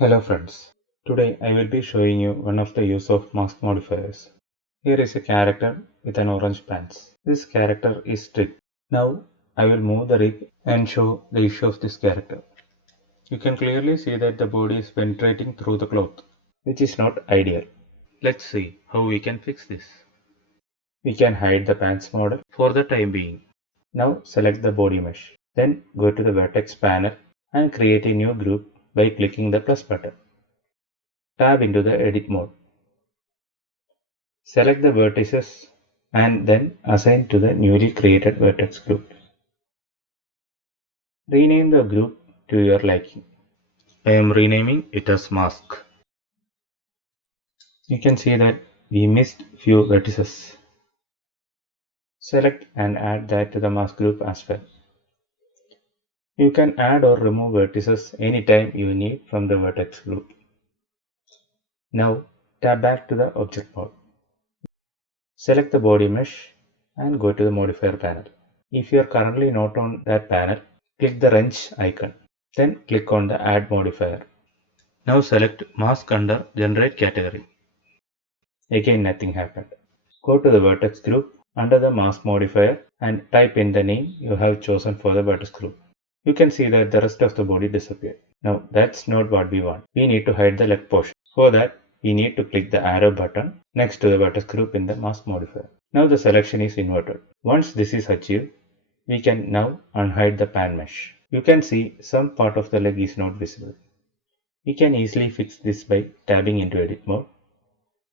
Hello friends, today I will be showing you one of the use of mask modifiers. Here is a character with an orange pants. This character is stripped. Now I will move the rig and show the issue of this character. You can clearly see that the body is penetrating through the cloth, which is not ideal. Let's see how we can fix this. We can hide the pants model for the time being. Now select the body mesh. Then go to the vertex panel and create a new group by clicking the plus button. Tab into the edit mode. Select the vertices and then assign to the newly created vertex group. Rename the group to your liking. I am renaming it as mask. You can see that we missed few vertices. Select and add that to the mask group as well. You can add or remove vertices anytime you need from the vertex group. Now tab back to the object mode. Select the body mesh and go to the modifier panel. If you are currently not on that panel, click the wrench icon. Then click on the add modifier. Now select mask under generate category. Again nothing happened. Go to the vertex group under the mask modifier and type in the name you have chosen for the vertex group. You can see that the rest of the body disappeared. Now that's not what we want. We need to hide the leg portion. For that, we need to click the arrow button next to the vertex group in the mask modifier. Now the selection is inverted. Once this is achieved, we can now unhide the pan mesh. You can see some part of the leg is not visible. We can easily fix this by tabbing into edit mode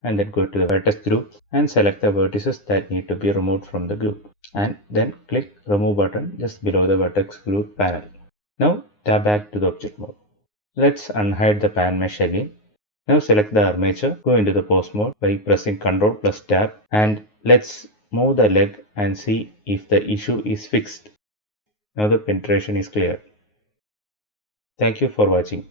and then go to the vertex group and select the vertices that need to be removed from the group and then click remove button just below the vertex group panel. Now tab back to the object mode. Let's unhide the pan mesh again. Now select the armature, go into the pose mode by pressing Ctrl plus tab and let's move the leg and see if the issue is fixed. Now the penetration is clear. Thank you for watching.